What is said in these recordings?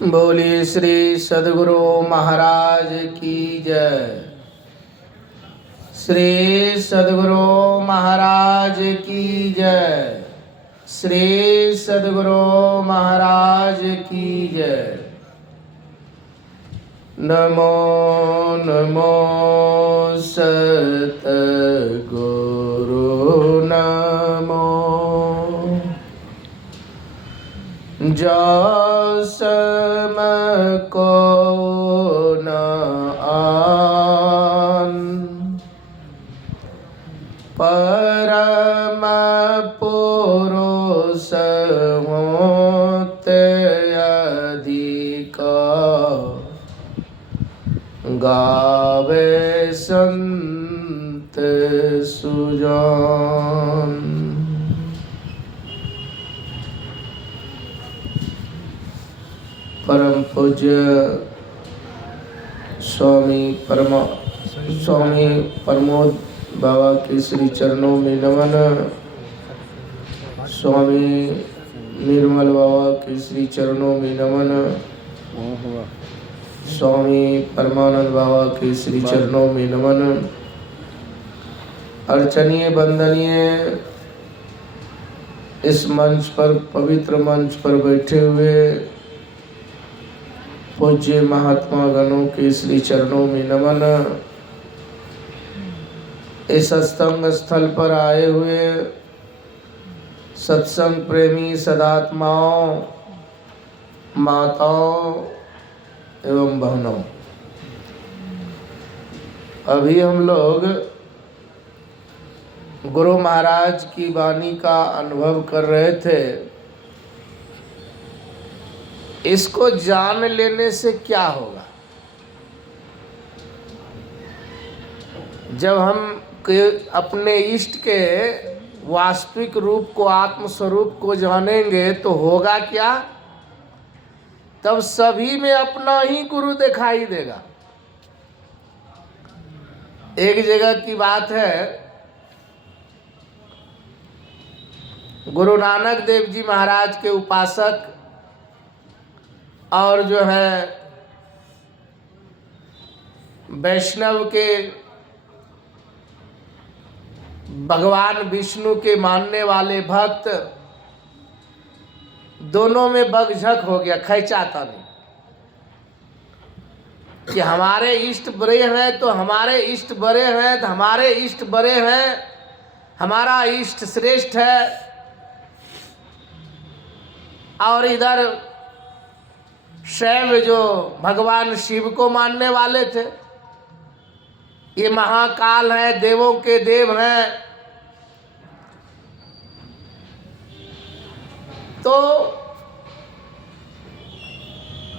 बोलिए श्री सद्गुरु महाराज की जय। श्री सद्गुरु महाराज की जय। श्री सद्गुरु महाराज की जय। नमो नमो सतगुरु नमो। जो सम को न आन, परम पुरुष होते अधिक, गावे संत सुजान। परम पूज्य स्वामी प्रमोद बाबा के श्री चरणों में नमन। स्वामी निर्मल बाबा के श्री चरणों में नमन। स्वामी परमानंद बाबा के श्री चरणों में नमन। अर्चनीय वंदनीय इस मंच पर, पवित्र मंच पर बैठे हुए पूज्य महात्मा गणों के श्री चरणों में नमन। इस सत्संग स्थल पर आए हुए सत्संग प्रेमी सदात्माओं, माताओं एवं बहनों, अभी हम लोग गुरु महाराज की वाणी का अनुभव कर रहे थे। इसको जान लेने से क्या होगा? जब हम अपने इष्ट के वास्तविक रूप को, आत्मस्वरूप को जानेंगे तो होगा क्या? तब सभी में अपना ही गुरु दिखाई देगा। एक जगह की बात है, गुरु नानक देव जी महाराज के उपासक और जो है वैष्णव के, भगवान विष्णु के मानने वाले भक्त, दोनों में बगझक हो गया, खैंचाता नहीं कि हमारे इष्ट बड़े हैं तो हमारे इष्ट बड़े हैं, तो हमारे इष्ट बड़े हैं, हमारा इष्ट श्रेष्ठ है। और इधर शैव जो भगवान शिव को मानने वाले थे, ये महाकाल है, देवों के देव हैं, तो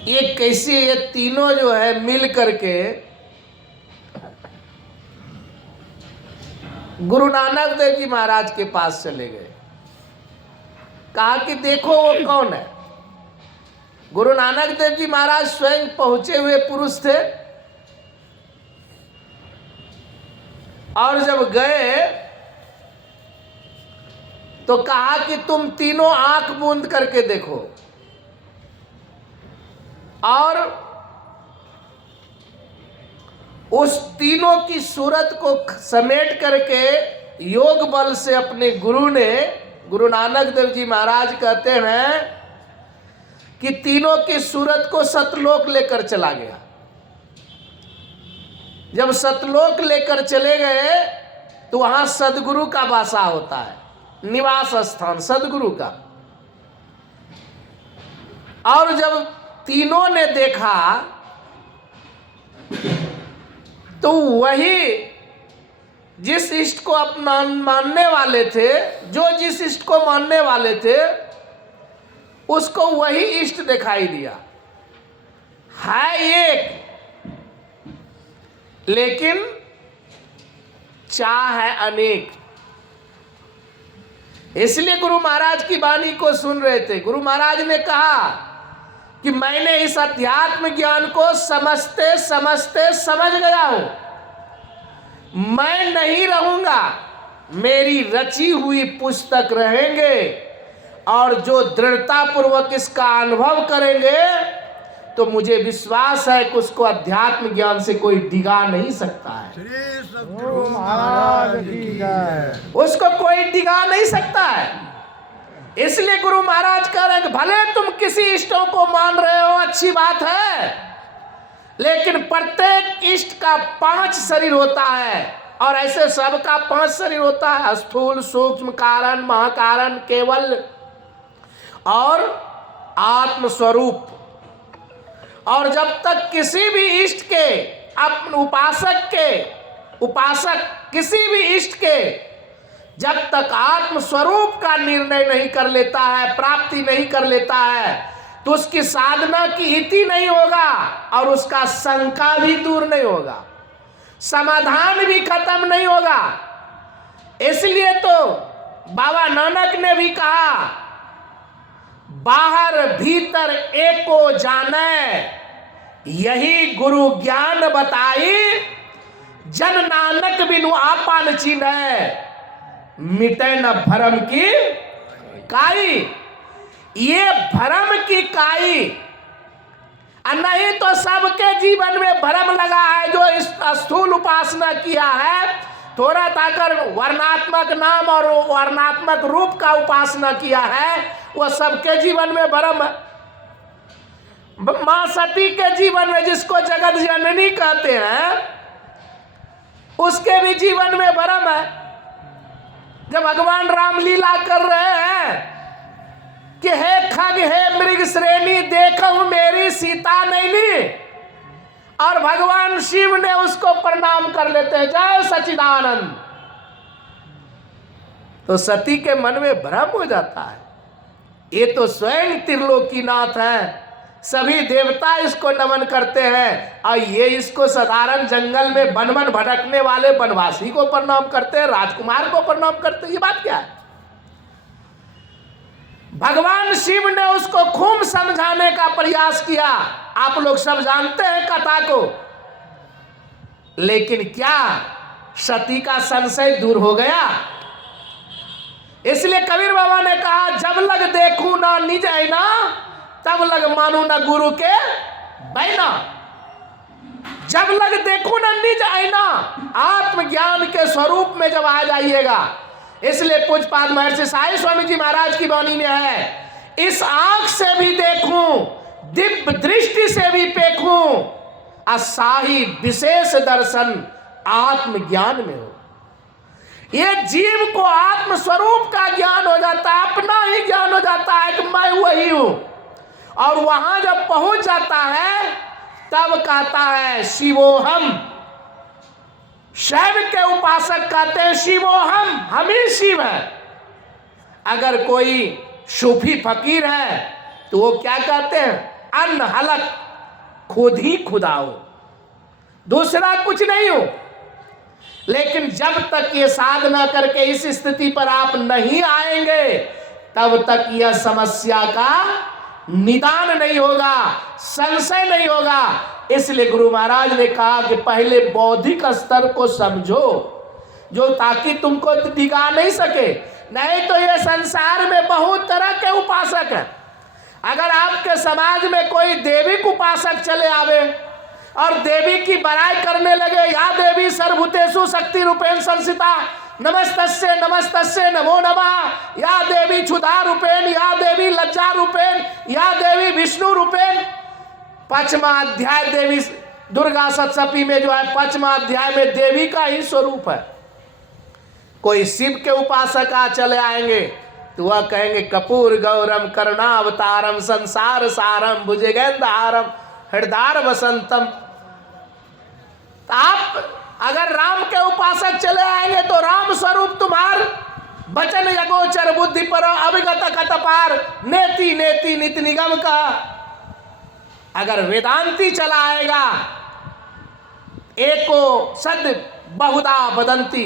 ये कैसे ये तीनों जो है मिल करके गुरु नानक देव जी महाराज के पास चले गए। कहा कि देखो वो कौन है। गुरु नानक देव जी महाराज स्वयं पहुंचे हुए पुरुष थे, और जब गए तो कहा कि तुम तीनों आंख मूंद करके देखो, और उस तीनों की सूरत को समेट करके योग बल से अपने गुरु ने, गुरु नानक देव जी महाराज कहते हैं कि तीनों की सूरत को सतलोक लेकर चला गया। जब सतलोक लेकर चले गए तो वहां सदगुरु का वासा होता है, निवास स्थान सदगुरु का। और जब तीनों ने देखा तो वही जिस इष्ट को अपना मानने वाले थे, जो जिस इष्ट को मानने वाले थे, उसको वही इष्ट दिखाई दिया। है एक, लेकिन चाह है अनेक। इसलिए गुरु महाराज की वाणी को सुन रहे थे। गुरु महाराज ने कहा कि मैंने इस अध्यात्म ज्ञान को समझते समझते समझ गया हूं। मैं नहीं रहूंगा, मेरी रची हुई पुस्तक रहेंगे, और जो दृढ़ता पूर्वक इसका अनुभव करेंगे तो मुझे विश्वास है कि उसको अध्यात्म ज्ञान से कोई डिगा नहीं सकता है। श्री सद्गुरु महाराज की जय। उसको कोई डिगा नहीं सकता है। इसलिए गुरु महाराज कह रहे हैं कि भले तुम किसी इष्टों को मान रहे हो, अच्छी बात है, लेकिन प्रत्येक इष्ट का 5 शरीर होता है, और ऐसे सबका 5 शरीर होता है, स्थूल, सूक्ष्म, कारण, महाकारण, केवल और आत्म स्वरूप। और जब तक किसी भी इष्ट के, अपने उपासक किसी भी इष्ट के जब तक आत्म स्वरूप का निर्णय नहीं कर लेता है, प्राप्ति नहीं कर लेता है, तो उसकी साधना की इति नहीं होगा और उसका शंका भी दूर नहीं होगा, समाधान भी खत्म नहीं होगा। इसलिए तो बाबा नानक ने भी कहा, बाहर भीतर एको जाने, यही गुरु ज्ञान बताई, जन नानक बिनु आपा न चीन्हे, मिटे न भरम की काई। ये भरम की काई, नहीं तो सबके जीवन में भरम लगा है। जो इस स्थूल उपासना किया है, थोड़ा ताकर वर्णात्मक नाम और वर्णात्मक रूप का उपासना किया है, वो सबके जीवन में भरम है। मां सती के जीवन में, जिसको जगत जननी कहते हैं, उसके भी जीवन में भरम है। जब भगवान राम लीला कर रहे हैं कि हे खग हे मृग श्रेणी, देखो मेरी सीता नैनी, और भगवान शिव ने उसको प्रणाम कर लेते हैं, जय सच्चिदानंद। तो सती के मन में भ्रम हो जाता है, ये तो स्वयं त्रिलोकीनाथ है, सभी देवता इसको नमन करते हैं, और ये इसको साधारण जंगल में वन वन भटकने वाले वनवासी को प्रणाम करते हैं, राजकुमार को प्रणाम करते हैं। ये बात क्या है? भगवान शिव ने उसको खूब समझाने का प्रयास किया, आप लोग सब जानते हैं कथा को, लेकिन क्या सती का संशय दूर हो गया? इसलिए कबीर बाबा ने कहा, जब लग देखूं ना निज ऐना, तब लग मानू ना गुरु के बैना। जब लग देखो ना निज ऐना, आत्मज्ञान के स्वरूप में जब आ जाइएगा। इसलिए पूज्यपाद महर्षि साईं स्वामी जी महाराज की वाणी में है, इस आंख से भी देखूं, दिव्य दृष्टि से भी देखूं, असाही विशेष दर्शन आत्मज्ञान में हो। ये जीव को आत्म स्वरूप का ज्ञान हो जाता है, अपना ही ज्ञान हो जाता है कि मैं वही हूं। और वहां जब पहुंच जाता है, तब कहता है शिवोहम। शैव के उपासक कहते हैं शिवोहम, हम ही शिव हैं। अगर कोई सूफी फकीर है तो वो क्या कहते हैं, अन्न हलक, खुद ही खुदा हो, दूसरा कुछ नहीं हो। लेकिन जब तक ये साधना करके इस स्थिति पर आप नहीं आएंगे, तब तक यह समस्या का निदान नहीं होगा, संशय नहीं होगा। इसलिए गुरु महाराज ने कहा कि पहले बौद्धिक स्तर को समझो, जो ताकि तुमको दिखा नहीं सके। नहीं तो ये संसार में बहुत तरह के उपासक हैं। अगर आपके समाज में कोई देविक उपासक चले आवे और देवी की बड़ाई करने लगे, या देवी सर्वभूतेषु शक्ति रूपेण संस्थिता, नमस्तस्ये नमस्तस्ये नमो नमः, या देवी क्षुधा रूपेण, या देवी लज्जा रूपेण, या देवी विष्णु रूपेण। 5वां अध्याय देवी दुर्गा सप्तशती में जो है, 5वां अध्याय में देवी का ही स्वरूप है। कोई शिव के उपासक चले आएंगे तो वह कहेंगे कपूर गौरम करुणावतारम संसार सारम भुजगेंद्रहारम हृदय वसंतम। आप अगर राम के उपासक चले आएंगे तो राम स्वरूप तुम्हार वचन यगोचर बुद्धि पर अभिगत कतपार नेति नेति नित निगम का। अगर वेदांती चला आएगा, एको सद बहुधा वदंती,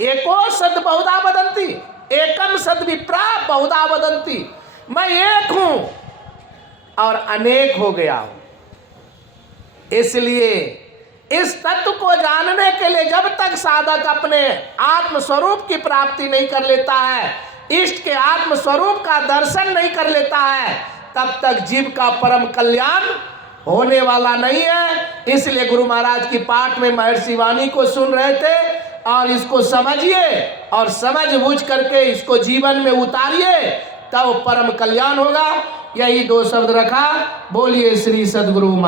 एको सद बहुधा वदंती, एकम सद विप्रा बहुधा वदंती, मैं एक हूं और अनेक हो गया हूं। इसलिए इस तत्व को जानने के लिए जब तक साधक अपने आत्म स्वरूप की प्राप्ति नहीं कर लेता है, इष्ट के आत्म स्वरूप का दर्शन नहीं कर लेता है, तब तक जीव का परम कल्याण होने वाला नहीं है। इसलिए गुरु महाराज की पाठ में महर्षि वाणी को सुन रहे थे और इसको समझिए और समझ बूझ करके इसको जीवन में उतारिए, तब परम कल्याण होगा। यही 2 शब्द रखा। बोलिए श्री सद्गुरु।